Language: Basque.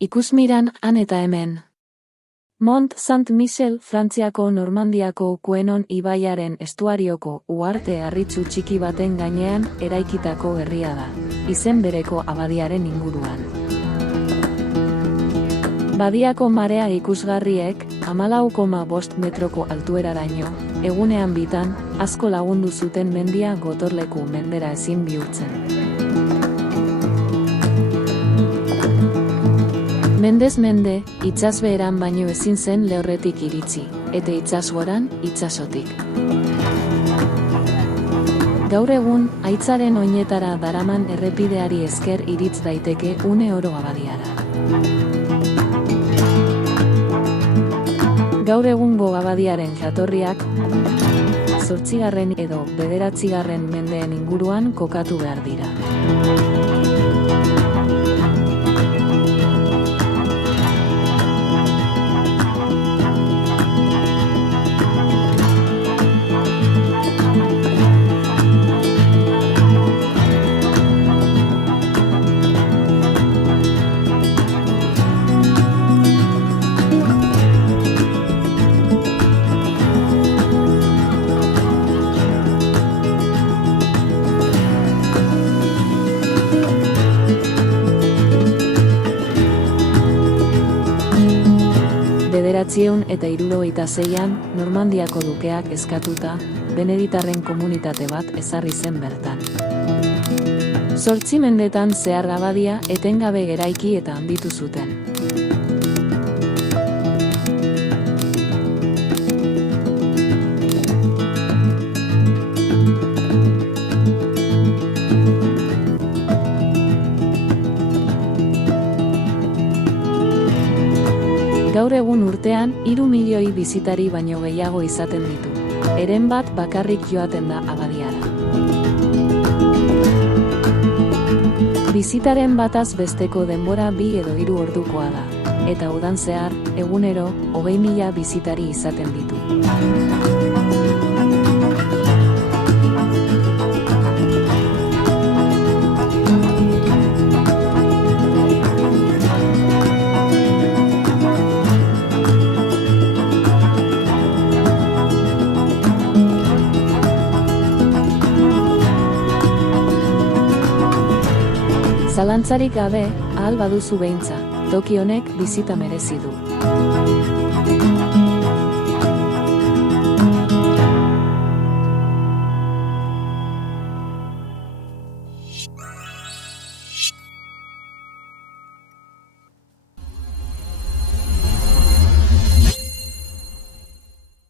Ikusmiran han eta hemen. Mont Saint-Michel Frantziako Normandiako Couesnon ibaiaren estuarioko uharte harritsu txiki baten gainean eraikitako herria da, izen bereko abadiaren inguruan. Badiako marea ikusgarriek 14,5 metroko altueraraino, egunean bitan, asko lagundu zuten mendia gotorleku mendera ezin bihurtzen. Mendez mende, itsasbeheran baino ezin zen lehorretik iritsi, eta itsasgoran, itsasotik. Gaur egun, haitzaren oinetara daraman errepideari esker iritz daiteke une oro abadiara. Gaur egungo abadiaren jatorriak, 8. edo 9. mendeen inguruan kokatu behar dira. Eta 1976an, Normandiako dukeak eskatuta, beneditarren komunitate bat ezarri zen bertan. 8 mendetan zehar abadia etengabe eraiki eta handitu zuten. Gaur egun urtean 3 milioi bisitari baino gehiago izaten ditu. Heren bat bakarrik joaten da abadiara. Bisitaren bataz besteko denbora 2 edo 3 ordukoa da, eta udan zehar, egunero, 20.000 bisitari izaten ditu. Zalantzarik gabe, ahal baduzu behintzat, toki honek bisita merezi du.